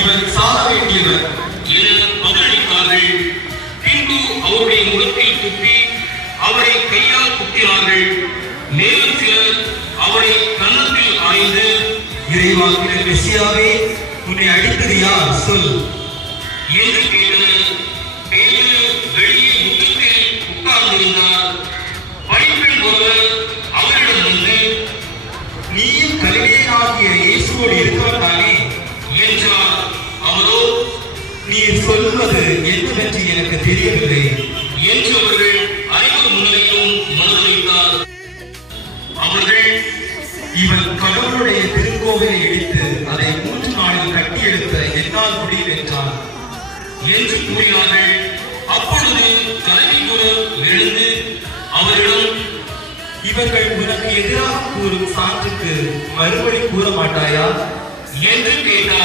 இவன் சாக வேண்டியவர் என பதிலளித்தார்கள். பின்பு அவருடைய முகத்தில் துப்பி அவரை கையால் குத்தினார்கள். மேலும் சிலர் அவரை கன்னத்தில் ஆய்ந்து, இறைவாக்கின மெசியாவே, உன்னை அடித்தது யார் சொல் என்று கேட்டனர். பேதுரு வெளியே முற்றத்தில் உட்கார்ந்திருந்தார். பணிப்பெண் ஒருவர் அவரிடம் வந்து, நீயும் கலிலேயனாகிய இயேசுவோடு இருக்கிறவர்தானே என்றார். அவரோ, நீர் சொல்வது என்னவென்று எனக்கு தெரியவில்லை என்று அவர்கள் அனைவர் முன்னிலையிலும் மறுதளித்தார். அவர்கள், இவன் கடவுளுடைய திருக்கோவிலை இடித்து அதை 3 நாளில் கட்டியெழுத்த என்னால் முடியும் என்றார் என்று கூறினார்கள். அப்பொழுது தலைமை குரு எழுந்து அவரிடம், இவர்கள் உனக்கு எதிராக கூறும் சான்றுக்கு மறுபடி கூற மாட்டாயா என்று கேட்டார்.